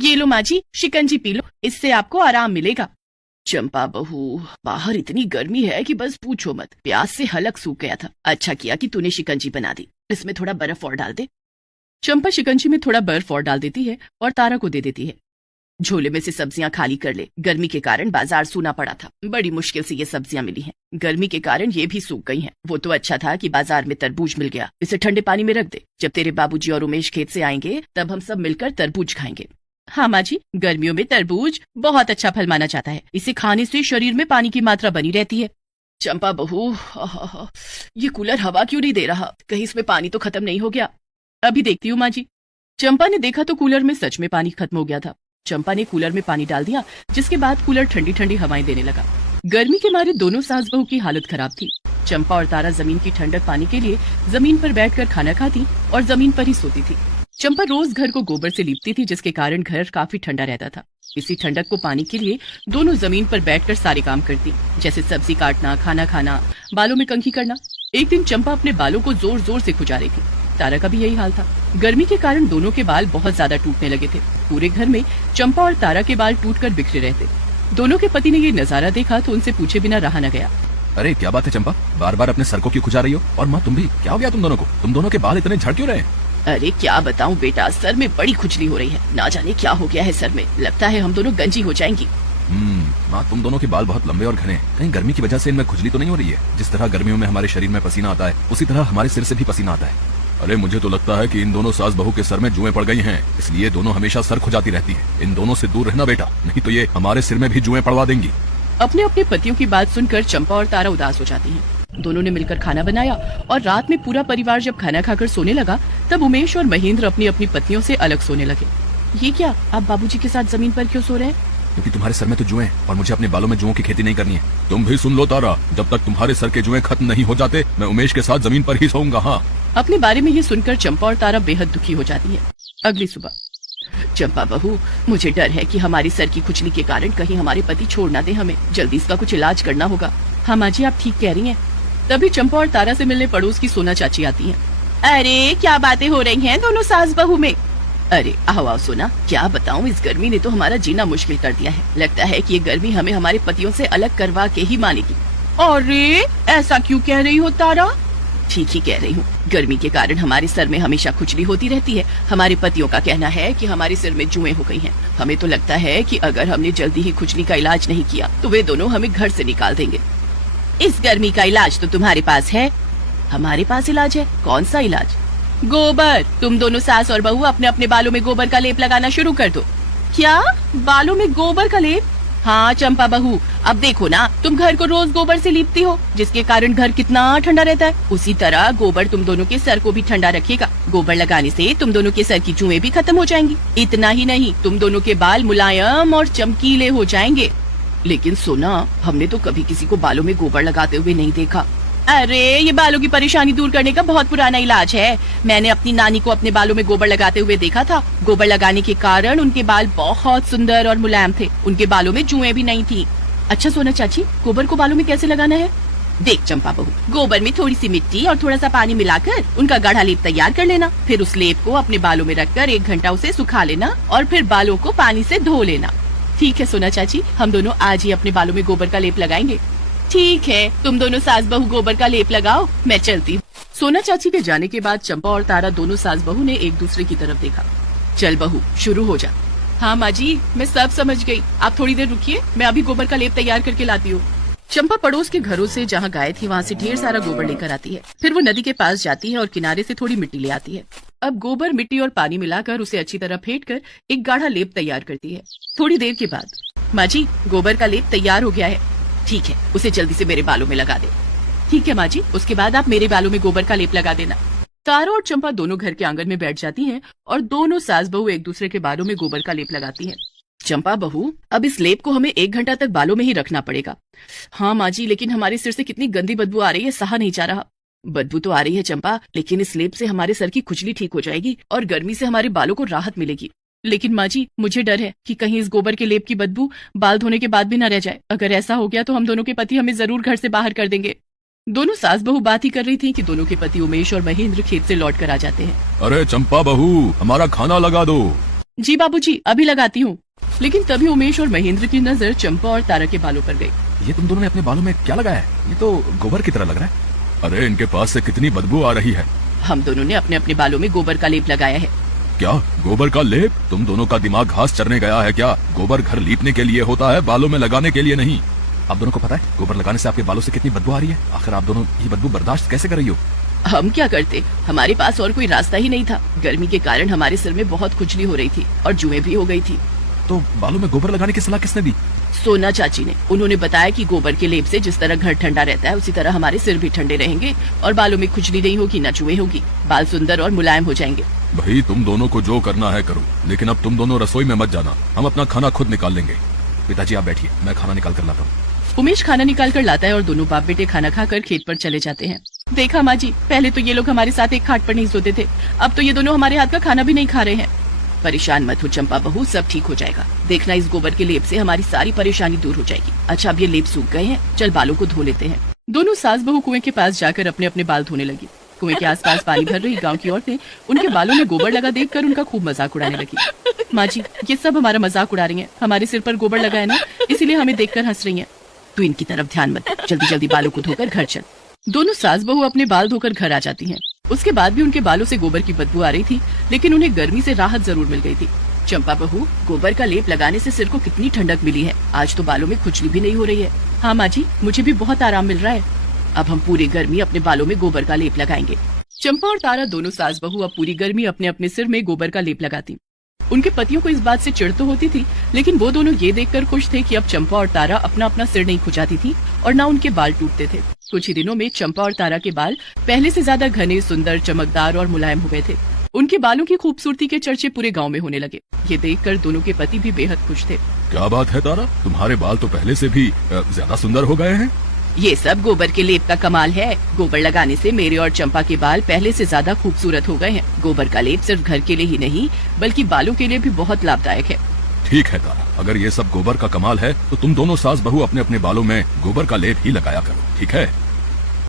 ये लो माँ जी, शिकंजी P low, इससे आपको आराम मिलेगा। चंपा बहू, बाहर इतनी गर्मी है कि बस पूछो मत, प्यास से हलक सूख गया था। अच्छा किया कि तूने शिकंजी बना दी, इसमें थोड़ा बर्फ और डाल दे। चंपा शिकंजी में थोड़ा बर्फ और डाल देती है और तारा को दे देती है। झोले में से सब्जियां खाली कर ले, गर्मी के कारण बाजार सूना पड़ा था, बड़ी मुश्किल से ये सब्जियां मिली हैं। गर्मी के कारण ये भी सूख गई हैं। वो तो अच्छा था कि बाजार में तरबूज मिल गया, इसे ठंडे पानी में रख दे, जब तेरे बाबूजी और उमेश खेत से आएंगे तब हम सब मिलकर तरबूज खाएंगे। हाँ माँ जी, गर्मियों में तरबूज बहुत अच्छा फल माना जाता है, इसे खाने से शरीर में पानी की मात्रा बनी रहती है। चंपा बहू, ये कूलर हवा क्यों नहीं दे रहा, कहीं इसमें पानी तो खत्म नहीं हो गया। अभी देखती हूँ माँ जी। चंपा ने देखा तो कूलर में सच में पानी खत्म हो गया था। चंपा ने कूलर में पानी डाल दिया, जिसके बाद कूलर ठंडी ठंडी हवाएं देने लगा। गर्मी के मारे दोनों सास बहू की हालत खराब थी। चंपा और तारा जमीन की ठंडक पाने के लिए जमीन पर बैठकर खाना खाती और जमीन पर ही सोती थी। चंपा रोज घर को गोबर से लीपती थी, जिसके कारण घर काफी ठंडा रहता था। इसी ठंडक को पाने के लिए दोनों जमीन पर बैठकर सारे काम करती, जैसे सब्जी काटना, खाना खाना, बालों में कंघी करना। एक दिन चंपा अपने बालों को जोर जोर से खुजा रही थी। तारा का भी यही हाल था। गर्मी के कारण दोनों के बाल बहुत ज्यादा टूटने लगे थे। पूरे घर में चंपा और तारा के बाल टूटकर बिखरे रहते। दोनों के पति ने ये नजारा देखा तो उनसे पूछे बिना रहा न गया। अरे क्या बात है चंपा, बार बार अपने सर को क्यों खुजा रही हो? और माँ तुम भी, क्या हो गया तुम दोनों को? तुम दोनों के बाल इतने झड़ क्यों रहे? अरे क्या बताऊं बेटा, सर में बड़ी खुजली हो रही है, ना जाने क्या हो गया है सर में, लगता है हम दोनों गंजी हो जाएंगी। माँ तुम दोनों के बाल बहुत लंबे और घने, कहीं गर्मी की वजह से इनमें खुजली तो नहीं हो रही है? जिस तरह गर्मियों में हमारे शरीर में पसीना आता है, उसी तरह हमारे सिर से भी पसीना आता है। अरे मुझे तो लगता है कि इन दोनों सास बहू के सर में जुएं पड़ गई हैं, इसलिए दोनों हमेशा सर खुजाती रहती है। इन दोनों से दूर रहना बेटा, नहीं तो ये हमारे सिर में भी जुएं पड़वा देंगी। अपने अपने पतियों की बात सुनकर चंपा और तारा उदास हो जाती हैं। दोनों ने मिलकर खाना बनाया और रात में पूरा परिवार जब खाना खाकर सोने लगा तब उमेश और महेंद्र अपनी अपनी पत्नियों से अलग सोने लगे। ये क्या, आप बाबूजी के साथ जमीन पर क्यों सो रहे हैं? क्योंकि तुम्हारे सर में तो जुएं और मुझे अपने बालों में जुओं की खेती नहीं करनी है। तुम भी सुन लो तारा, जब तक तुम्हारे सर के जुएं खत्म नहीं हो जाते मैं उमेश के साथ जमीन पर ही सोऊंगा। हाँ। अपने बारे में ये सुनकर चंपा और तारा बेहद दुखी हो जाती है। अगली सुबह, चंपा बहू, मुझे डर है कि हमारी सर की खुजली के कारण कहीं हमारे पति छोड़ ना दे, हमें जल्दी इसका कुछ इलाज करना होगा। हाँ माँ जी, आप ठीक कह रही हैं। तभी चंपा और तारा से मिलने पड़ोस की सोना चाची आती हैं। अरे क्या बातें हो रही हैं दोनों सास बहू में? अरे आओ आओ सोना, क्या बताऊं, इस गर्मी ने तो हमारा जीना मुश्किल कर दिया है। लगता है कि ये गर्मी हमें हमारे पतियों से अलग करवा के ही मानेगी। अरे ऐसा क्यों कह रही हो तारा? ठीक ही कह रही हूँ, गर्मी के कारण हमारे सर में हमेशा खुजली होती रहती है। हमारे पतियों का कहना है कि हमारे सिर में जुएं हो गई हैं। हमें तो लगता है कि अगर हमने जल्दी ही खुजली का इलाज नहीं किया तो वे दोनों हमें घर से निकाल देंगे। इस गर्मी का इलाज तो तुम्हारे पास है। हमारे पास इलाज है? कौन सा इलाज? गोबर। तुम दोनों सास और बहू अपने अपने बालों में गोबर का लेप लगाना शुरू कर दो। क्या, बालों में गोबर का लेप? हाँ चंपा बहू, अब देखो ना, तुम घर को रोज गोबर से लीपती हो, जिसके कारण घर कितना ठंडा रहता है। उसी तरह गोबर तुम दोनों के सर को भी ठंडा रखेगा। गोबर लगाने से तुम दोनों के सर की जुएं भी खत्म हो जाएंगी। इतना ही नहीं, तुम दोनों के बाल मुलायम और चमकीले हो जाएंगे। लेकिन सोना, हमने तो कभी किसी को बालों में गोबर लगाते हुए नहीं देखा। अरे ये बालों की परेशानी दूर करने का बहुत पुराना इलाज है। मैंने अपनी नानी को अपने बालों में गोबर लगाते हुए देखा था। गोबर लगाने के कारण उनके बाल बहुत सुंदर और मुलायम थे, उनके बालों में जुएं भी नहीं थी। अच्छा सोना चाची, गोबर को बालों में कैसे लगाना है? देख चंपा बहू, गोबर में थोड़ी सी मिट्टी और थोड़ा सा पानी मिलाकर उनका गाढ़ा लेप तैयार कर लेना। फिर उस लेप को अपने बालों में रखकर 1 घंटा उसे सुखा लेना और फिर बालों को पानी से धो लेना। ठीक है सोना चाची, हम दोनों आज ही अपने बालों में गोबर का लेप लगाएंगे। ठीक है, तुम दोनों सास बहू गोबर का लेप लगाओ, मैं चलती हूँ। सोना चाची के जाने के बाद चंपा और तारा दोनों सास बहू ने एक दूसरे की तरफ देखा। चल बहू, शुरू हो जा। हाँ माँ जी, मैं सब समझ गई, आप थोड़ी देर रुकिए, मैं अभी गोबर का लेप तैयार करके लाती हूँ। चंपा पड़ोस के घरों से जहाँ गाय थी वहाँ से ढेर सारा गोबर लेकर आती है। फिर वो नदी के पास जाती है और किनारे से थोड़ी मिट्टी ले आती है। अब गोबर, मिट्टी और पानी मिलाकर उसे अच्छी तरह फेंट कर एक गाढ़ा लेप तैयार करती है। थोड़ी देर के बाद, माँ जी गोबर का लेप तैयार हो गया है। ठीक है, उसे जल्दी से मेरे बालों में लगा दे। ठीक है माँ जी, उसके बाद आप मेरे बालों में गोबर का लेप लगा देना। तारा और चंपा दोनों घर के आंगन में बैठ जाती हैं और दोनों सास बहू एक दूसरे के बालों में गोबर का लेप लगाती हैं। चंपा बहू, अब इस लेप को हमें 1 घंटा तक बालों में ही रखना पड़ेगा। हाँ माँ जी, लेकिन हमारे सिर से कितनी गंदी बदबू आ रही है, सहा नहीं जा रहा। बदबू तो आ रही है चंपा, लेकिन इस लेप से हमारे सर की खुजली ठीक हो जाएगी और गर्मी से हमारे बालों को राहत मिलेगी। लेकिन माँ जी, मुझे डर है कि कहीं इस गोबर के लेप की बदबू बाल धोने के बाद भी न रह जाए। अगर ऐसा हो गया तो हम दोनों के पति हमें जरूर घर से बाहर कर देंगे। दोनों सास बहू बात ही कर रही थी कि दोनों के पति उमेश और महेंद्र खेत से लौट कर आ जाते हैं। अरे चंपा बहू, हमारा खाना लगा दो। जी बाबूजी, अभी लगाती हूँ। लेकिन तभी उमेश और महेंद्र की नजर चंपा और तारा के बालों पर गई। ये तुम दोनों ने अपने बालों में क्या लगाया है? ये तो गोबर की तरह लग रहा है। अरे इनके पास से कितनी बदबू आ रही है। हम दोनों ने अपने अपने बालों में गोबर का लेप लगाया है। क्या गोबर का लेप? तुम दोनों का दिमाग घास चरने गया है क्या? गोबर घर लीपने के लिए होता है, बालों में लगाने के लिए नहीं। आप दोनों को पता है गोबर लगाने से आपके बालों से कितनी बदबू आ रही है? आखिर आप दोनों ये बदबू बर्दाश्त कैसे कर रही हो? हम क्या करते, हमारे पास और कोई रास्ता ही नहीं था। गर्मी के कारण हमारे सिर में बहुत खुजली हो रही थी और जुएं भी हो गई थी। तो बालों में गोबर लगाने की सलाह किसने दी? सोना चाची ने। उन्होंने बताया कि गोबर के लेप से जिस तरह घर ठंडा रहता है उसी तरह हमारे सिर भी ठंडे रहेंगे और बालों में खुजली नहीं होगी, न जुएं होगी, बाल सुंदर और मुलायम हो जाएंगे। भाई तुम दोनों को जो करना है करो, लेकिन अब तुम दोनों रसोई में मत जाना, हम अपना खाना खुद निकाल लेंगे। पिताजी आप बैठिए, मैं खाना निकाल कर लाता हूँ। उमेश खाना निकाल कर लाता है और दोनों बाप बेटे खाना खाकर खेत पर चले जाते हैं। देखा माँ जी, पहले तो ये लोग हमारे साथ एक खाट पर नहीं सोते थे, अब तो ये दोनों हमारे हाथ का खाना भी नहीं खा रहे हैं। परेशान मत हो चंपा बहू, सब ठीक हो जाएगा। देखना इस गोबर के लेप से हमारी सारी परेशानी दूर हो जाएगी। अच्छा अब ये लेप सूख गए हैं, चल बालों को धो लेते हैं। दोनों सास बहू कुएं के पास जाकर अपने अपने बाल धोने लगी। कुएं के आसपास पानी भर रही गांव की औरतें उनके बालों में गोबर लगा देखकर उनका खूब मजाक उड़ाने लगी। माँ जी, ये सब हमारा मजाक उड़ा रही हैं। हमारे सिर पर गोबर लगा है ना, इसीलिए हमें देखकर हंस रही हैं। तू इनकी तरफ ध्यान मत, जल्दी जल्दी बालों को धोकर घर चल। दोनों सास बहू अपने बाल धोकर घर आ जाती हैं। उसके बाद भी उनके बालों से गोबर की बदबू आ रही थी, लेकिन उन्हें गर्मी से राहत जरूर मिल गई थी। चंपा बहू, गोबर का लेप लगाने से सिर को कितनी ठंडक मिली है। आज तो बालों में खुजली भी नहीं हो रही है। हाँ माँ जी, मुझे भी बहुत आराम मिल रहा है। अब हम पूरी गर्मी अपने बालों में गोबर का लेप लगाएंगे। चंपा और तारा दोनों सास बहू अब पूरी गर्मी अपने अपने सिर में गोबर का लेप लगाती। उनके पतियों को इस बात से चिढ़ तो होती थी, लेकिन वो दोनों ये देखकर खुश थे कि अब चंपा और तारा अपना अपना सिर नहीं खुजाती थी और न उनके बाल टूटते थे। कुछ ही दिनों में चंपा और तारा के बाल पहले से ज्यादा घने, सुंदर, चमकदार और मुलायम हो गए थे। उनके बालों की खूबसूरती के चर्चे पूरे गांव में होने लगे। ये देखकर दोनों के पति भी बेहद खुश थे। क्या बात है तारा, तुम्हारे बाल तो पहले से भी ज्यादा सुंदर हो गए हैं। ये सब गोबर के लेप का कमाल है। गोबर लगाने से मेरे और चंपा के बाल पहले से ज्यादा खूबसूरत हो गए हैं। गोबर का लेप सिर्फ घर के लिए ही नहीं बल्कि बालों के लिए भी बहुत लाभदायक है। ठीक है तारा, अगर ये सब गोबर का कमाल है तो तुम दोनों सास बहू अपने अपने बालों में गोबर का लेप ही लगाया करो, ठीक है?